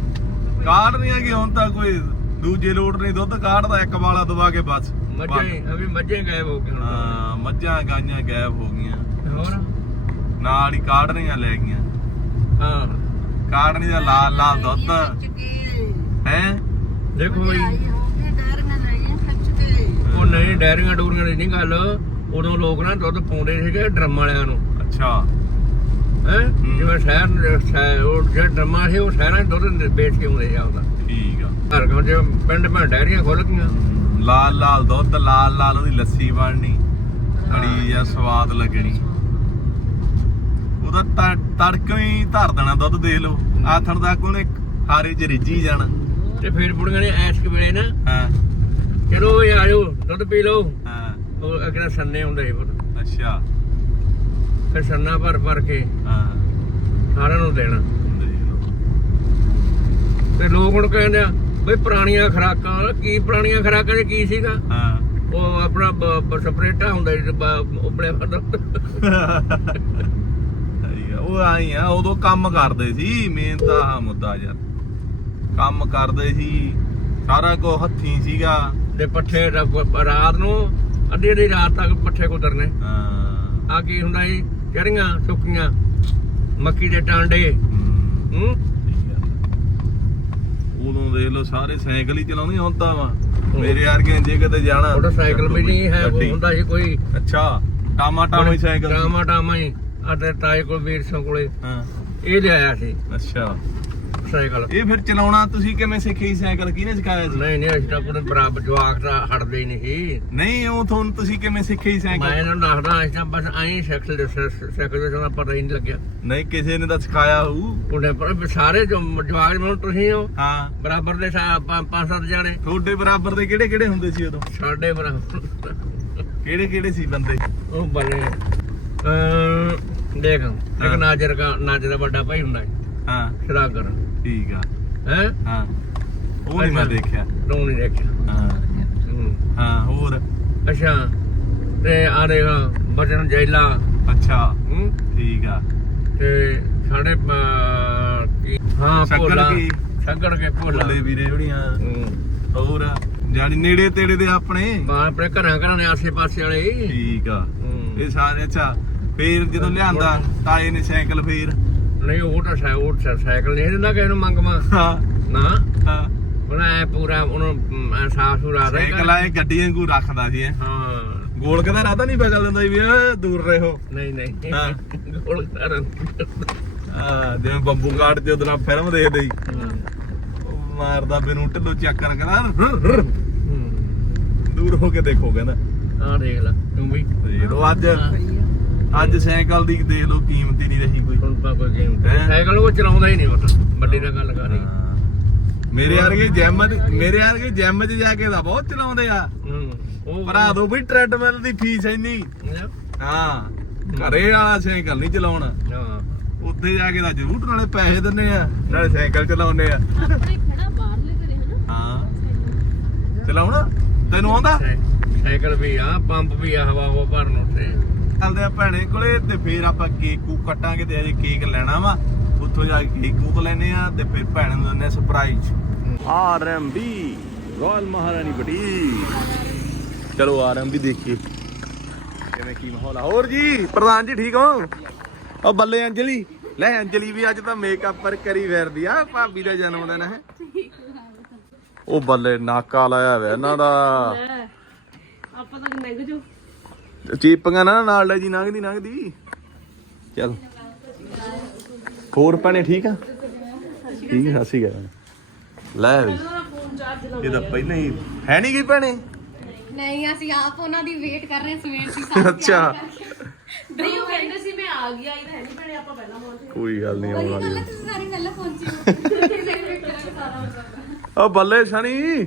ਕਾਟਣੀਆਂ ਕੀ ਹੁਣ ਤਾਂ ਕੋਈ ਦੂਜੇ ਲੋਟ ਨਹੀਂ ਦੁੱਧ ਕਾੜਦਾ ਇੱਕ ਵਾਲਾ ਦਵਾ ਕੇ ਬਸ। ਮੱਝਾਂ ਹੀ ਅਭੀ ਮੱਝਾਂ ਗਾਇਬ ਹੋ ਗਏ ਹੁਣ ਹਾਂ ਮੱਝਾਂ ਗਾਈਆਂ ਗਾਇਬ ਹੋ ਗਈਆਂ। ਹੋਰ? ਨਾਲ ਹੀ ਕਾੜਣੀਆਂ ਲੈ ਗਈਆਂ। ਹਾਂ। ਕਾੜਨੀ ਦਾ ਲਾਲ ਲਾਲ ਦੁੱਧ। ਹੈ? ਦੇਖੋ ਬਈ। ਹੋਗੀ ਨਹੀਂ ਉਹ ਨਹੀਂ ਡੈਰੀਆਂ ਡੂਰੀਆਂ ਦੀ ਨਹੀਂ ਗੱਲ। ਉਦੋਂ ਲੋਕ ਨਾ ਦੁੱਧ ਪਾਉਂਦੇ ਸੀਗੇ ਡਰਮ ਵਾਲਿਆਂ ਨੂੰ। ਅੱਛਾ। ਹੈ? ਜਿਵੇਂ ਸ਼ਹਿਰ ਸ਼ਹਿਰ- ਉਹ ਜਿਹੜੇ ਡਰਮਾਂ ਸੀ ਉਹ ਸ਼ਹਿਰਾਂ 'ਚ ਦੁੱਧ ਵੇਚ ਕੇ ਆਉਂਦੇ ਆ ਉਹਦਾ ਠੀਕ ਆ। ਘਰ ਘਰ ਚ ਪਿੰਡ ਪਿੰਡ ਡੈਰੀਆਂ ਖੁੱਲ ਗਈਆਂ। ਲਾਲ ਲਾਲ ਦੁੱਧ ਲਾਲ ਲਾਲ ਉਹਦੀ ਲੱਸੀ ਬਣਨੀ ਬੜੀ ਜਾਂ ਸਵਾਦ ਲੱਗਣੀ। ਉਹਦਾ ਤੜ- ਤੜਕੋਂ ਹੀ ਧਰ ਦੇਣਾ ਦੁੱਧ ਦੇਖ ਲਓ। ਆਥਣ ਤੱਕ ਉਹਨੇ ਹਾਰੇ ਚ ਰਿੱਝੀ ਜਾਣਾ। ਤੇ ਫਿਰ ਬੁੜੀਆਂ ਨੇ ਐਸ਼ ਵੇਲੇ ਨਾ ਹਾਂ। ਚਲੋ ਵੀ ਆਜੋ ਦੁੱਧ ਪੀ ਲਓ। ਹਾਂ। ਉਹ ਅਗਲਾ ਸੰਨੇ ਹੁੰਦੇ ਸੀ ਪੁੱਤ। ਅੱਛਾ। ਫਿਰ ਸੰਨਾ ਭਰ ਭਰ ਕੇ ਹਾਂ ਸਾਰਿਆਂ ਨੂੰ ਦੇਣਾ। ਤੇ ਲੋਕ ਹੁਣ ਕਹਿੰਦੇ ਆ ਬਈ ਪੁਰਾਣੀਆਂ ਖਰਾਕਾਂ ਕੀ ਪੁਰਾਣੀਆਂ ਖਰਾਕਾਂ ਦੇ ਕੀ ਸੀਗਾ? ਹਾਂ ਉਹ ਆਪਣਾ ਸਪਰੇਟਾ ਹੁੰਦਾ ਫਿਰਦਾ ਸਹੀ ਆ, ਉਹ ਆਈ ਆ ਉਦੋਂ ਕੰਮ ਕਰਦੇ ਸੀ ਮੇਨ ਤਾਂ ਆਹ ਮੁੱਦਾ ਯਾਰ। ਕੰਮ ਕਰਦੇ ਸੀ ਸਾਰਾ ਕੁਝ ਹੱਥੀਂ ਸੀਗਾ। ਤੇ ਪੱਠੇ ਰਾਤ ਨੂੰ ਅੱਧੀ ਅੱਧੀ ਰਾਤ ਤੱਕ ਪੱਠੇ ਕੁਤਰਨੇ ਹਾਂ। ਆ ਕੀ ਹੁੰਦਾ ਸੀ? ਚੜੀਆਂ ਸੁੱਕੀਆਂ ਮੱਕੀ ਦੇ ਟਾਂਡੇ ਹੂੰ। ਆ। ਉਦੋਂ ਦੇਖ ਲਓ ਸਾਰੇ ਸਾਈਕਲ ਹੀ ਚਲਾਉਂਦੇ ਹੁਣ ਤਾਂ ਵਾ। ਮੇਰੇ ਵਰਗੇ ਜੇ ਕਿਤੇ ਜਾਣਾ ਮੋਟਰਸਾਈਕਲ ਵੀ ਨਹੀਂ ਹੈ ਉਹ ਗੱਡੀ। ਹੁੰਦਾ ਸੀ ਕੋਈ। ਅੱਛਾ ਟਾਮਾ ਟਾਮਾ ਹੀ ਸਾਈਕਲ। ਟਾਮਾ ਟਾਮਾ ਹੀ ਅਤੇ ਤਾਏ ਕੋਲ ਵੀਰ ਸਿੰਘ ਕੋਲੇ। ਹਾਂ। ਇਹ ਲਿਆਇਆ ਸੀ। ਅੱਛਾ। ਸਾਈਕਲ ਇਹ ਫਿਰ ਚਲਾਉਣਾ ਤੁਸੀਂ ਕਿਵੇਂ ਸਿੱਖੀ ਸਾਈਕਲ? ਕਿਹਨੇ ਸਿਖਾਇਆ ਸੀ ਨਹੀਂ ਨਹੀਂ ਅਸੀਂ ਤਾਂ ਬਰਾਬਰ ਜਵਾਕ ਦਾ ਹਟਦੇ ਹੀ ਨਹੀਂ ਨਹੀਂ ਉਹ ਤੁਹਾਨੂੰ ਤੁਸੀਂ ਕਿਵੇਂ ਸਿੱਖੀ ਮੈਂ ਸਾਈਕਲ? ਇਹਨਾਂ ਨੂੰ ਦੱਸਦਾ ਅਸੀਂ ਤਾਂ ਬਸ ਐਂ ਸਾਈਕਲ ਸਾਈਕਲ ਦੇ ਪਤਾ ਹੀ ਨਹੀਂ ਲੱਗਿਆ। ਨਹੀਂ ਕਿਸੇ ਨੇ ਤਾਂ ਸਿਖਾਇਆ ਹੋਊ। ਉਹਨੇ ਪਰ ਸਾਰੇ ਜੋ ਜਵਾਕ ਮੈਨੂੰ ਤੁਸੀਂ ਹੋ ਹਾਂ। ਬਰਾਬਰ ਦੇ ਸਾ- ਪੰਜ ਪੰਜ ਸੱਤ ਜਾਣੇ। ਤੁਹਾਡੇ ਬਰਾਬਰ ਦੇ ਕਿਹੜੇ ਕਿਹੜੇ ਹੁੰਦੇ ਸੀ ਉਦੋਂ? ਸਾਡੇ ਬਰਾਬਰ। ਕਿਹੜੇ ਕਿਹੜੇ ਸੀ ਬੰਦੇ? ਉਹ ਬਣੇ ਅਹ ਦੇਖ ਇੱਕ। ਨਾਜਰ ਦਾ ਨਾਜਰ ਦਾ ਵੱਡਾ ਭਾਈ ਹੁੰਦਾ ਹੈ ਹਾਂ। ਸਰਾਗਰ। ਠੀਕ ਆ। ਹੈ? ਹਾਂ। ਉਹ ਨਹੀਂ ਮੈਂ ਅੱਛਾ। ਦੇਖਿਆ। ਤੂੰ ਨਹੀਂ ਦੇਖਿਆ। ਹਾਂ। ਹੂੰ। ਹਾਂ ਹੋਰ? ਅੱਛਾ। ਤੇ ਆ ਦੇਖ ਬਚਨ ਜੈਲਾ। ਅੱਛਾ। ਅੱਛਾ ਹੂੰ। ਠੀਕ ਆ। ਤੇ ਸਾਡੇ ਅਹ, ਕੀ- ਹਾਂ ਸ਼ੱਕਰ ਭੋਲਾ। ਕੀ? ਸ਼ੱਕਰ ਕੇ ਭੋਲਾ। ਭੋਲੇ ਵੀਰੇ ਜਿਹੜੀਆਂ ਹੂੰ। ਹੋਰ? ਜਾਨੀ ਨੇੜੇ ਤੇੜੇ ਦੇ ਆਪਣੇ? ਬਾ ਆਪਣੇ ਘਰਾਂ ਘਰਾਂ ਦੇ ਆਸੇ ਪਾਸੇ ਵਾਲੇ। ਠੀਕ ਆ। ਇਹ ਸਾਰੇ ਅੱਛਾ। ਫੇਰ ਜਦੋਂ ਲਿਆਂਦਾ ਤਾਏ ਨੇ ਸਾਈਕਲ ਫੇਰ? ਨਹੀਂ ਉਹ ਤਾਂ ਸਾਈ- ਉਹ ਸਾ- ਸਾਈਕਲ ਨਹੀਂ ਦਿੰਦਾ ਕਿਸੇ ਨੂੰ ਮੰਗਵਾ ਹਾਂ। ਨਾ? ਹਾਂ। ਉਹਨਾਂ ਐ ਪੂਰਾ ਉਹਨੂੰ ਸਾਫ਼ ਸੁਰਾ ਦੇ ਸਾਈਕਲ ਆਏ ਗੱਡੀ ਵਾਂਗੂ ਰੱਖਦਾ ਸੀ। ਹਾਂ। ਗੋਲ ਕਦਾ ਰਾਤਾ ਨਹੀਂ ਬਗਲ ਦਿੰਦਾ ਸੀ ਵੀ ਏ ਦੂਰ ਰਹੋ। ਨਹੀਂ ਨਹੀਂ। ਹਾਂ। ਗੋਲ ਕਰਨ ਹਾਂ ਜਿਵੇਂ ਬੰਬੂ ਕਾਟ ਚ ਉਹਦਾ ਫਿਲਮ ਦੇਖਦੇ ਸੀ। ਉਹ ਮਾਰਦਾ ਬਿਨੂੰ ਢਿੱਲੋ ਚੱਕਰ ਕਹਿੰਦਾ ਦੂਰ ਹੋ ਕੇ ਦੇਖੋ ਕਹਿੰਦਾ। ਆ ਦੇਖ ਲੈ ਤੂੰ ਵੀ। ਦੇਖ ਲਓ ਅੱਜ। ਅੱਜ ਸਾਈਕਲ ਦੀ ਦੇਖ ਲਓ ਕੀਮਤ ਹੀ ਨਹੀਂ ਰਹੀ ਕੋਈ। ਹੁਣ ਪਾ ਕੋਈ ਗੇਮ ਹੈਂ? ਸਾਈਕਲ ਉਹ ਚਲਾਉਂਦਾ ਹੀ ਨਹੀਂ ਮਤਲਬ ਵੱਡੀ ਦਾ ਗੱਲ ਕਰ ਰਹੀ। ਮੇਰੇ ਵਰਗੇ ਜਿਮ ਮੇਰੇ ਵਰਗੇ ਜਿਮ 'ਚ ਜਾ ਕੇ ਤਾਂ ਬਹੁਤ ਚਲਾਉਂਦੇ ਆ। ਹੂੰ ਉਹ ਭਰਾ ਦੋ ਵੀ ਟ੍ਰੈਡਮਿਲ ਦੀ ਫੀਸ ਇੰਨੀ। ਹਾਂ। ਘਰੇ ਵਾਲਾ ਸਾਈਕਲ ਨਹੀਂ ਚਲਾਉਣਾ। ਹਾਂ। ਉੱਥੇ ਜਾ ਕੇ ਤਾਂ ਜ਼ਰੂਰ ਨਾਲੇ ਪੈਸੇ ਦਿੰਨੇ ਆ ਨਾਲੇ ਸਾਈਕਲ ਚਲਾਉਂਦੇ ਆ। ਆਪਣੇ ਖੜਾ ਬਾਹਰਲੇ ਘਰੇ ਹਨਾ। ਹਾਂ। ਚਲਾਉਣਾ? ਤੈਨੂੰ ਆਉਂਦਾ? ਸਾਈ- ਸਾਈਕਲ ਵੀ ਆ ਪੰਪ ਵੀ ਆ ਹਵਾ ਉਹ ਭਰਨ ਉੱਤੇ ਚੱਲਦੇ ਆ ਭੈਣੇ ਕੋਲੇ ਤੇ ਫੇਰ ਆਪਾਂ ਕੇਕ ਕੂ ਕੱਟਾਂਗੇ ਤੇ ਅਜੇ ਕੇਕ ਲੈਣਾ ਵਾ। ਉੱਥੋਂ ਜਾ ਕੇ ਕੇਕ ਕੂਕ ਲੈਨੇ ਆ ਤੇ ਫਿਰ ਭੈਣ ਨੂੰ ਆ ਸਰਪ੍ਰਾਈਜ਼ ਆਰਐਮਬੀ ਰੋਇਲ ਮਹਾਰਾਣੀ ਬਟੀ ਚਲੋ ਆਰਐਮਬੀ ਦੇਖੀਏ। ਕਿਵੇਂ ਕੀ ਮਾਹੌਲ ਆ? ਹੋਰ ਜੀ ਪ੍ਰਧਾਨ ਜੀ ਠੀਕ ਹੋ? ਉਹ ਬੱਲੇ ਅੰਜਲੀ। ਲੈ ਅੰਜਲੀ ਵੀ ਅੱਜ ਤਾਂ ਮੇਕਅਪ ਪਰ ਕਰੀ ਫਿਰਦੀ ਆ ਭਾਬੀ ਦਾ ਜਨਮ ਦਿਨ ਹੈ। ਉਹ ਬੱਲੇ ਨਾਕਾ ਲਾਇਆ ਹੋਇਆ ਇਹਨਾਂ ਦਾ। ਆਪਾਂ ਤਾਂ ਨਿਗ ਜੋ। ਚੀਪੀਆਂ ਨਾ ਨਾਲ ਲੈ ਜੀ ਲੰਘਦੀ ਲੰਘਦੀ। ਚਲ। ਹੋਰ ਭੈਣੇ ਠੀਕ ਆ? ਠੀਕ ਆ ਸੀ ਲੈ ਵੀ ਫੋਨ ਚਾਰਜ ਲਾ ਇਹ ਤਾਂ ਪਹਿਲਾਂ ਹੀ ਹੈ ਨਹੀਂ ਗਈ ਭੈਣੇ? ਨਹੀਂ ਅਸੀਂ ਆਪ ਉਹਨਾਂ ਦੀ ਵੇਟ ਕਰ ਰਹੇ ਸਵੇਰ ਦੀ ਸਾਰੀ ਅੱਛਾ। ਨਹੀਂ ਉਹ ਕਹਿੰਦੇ ਸੀ ਮੈਂ ਆ ਆਈ ਤਾਂ ਹੈ ਨਹੀਂ ਭੈਣੇ ਆਪਾਂ ਪਹਿਲਾਂ ਪਹੁੰਚੇ ਕੋਈ ਗੱਲ ਨਹੀਂ ਆਉਣ ਵਾਲੀ ਗੱਲ ਹੈ, ਤੁਸੀਂ ਸਾਰੀ ਪਹਿਲਾਂ ਪਹੁੰਚੇ ਹੋ ਵੇਟ ਕਰਾਂਗੇ ਸਾਰਾ ਮਤਲਬ ਓ ਬੱਲੇ ਸਣੀ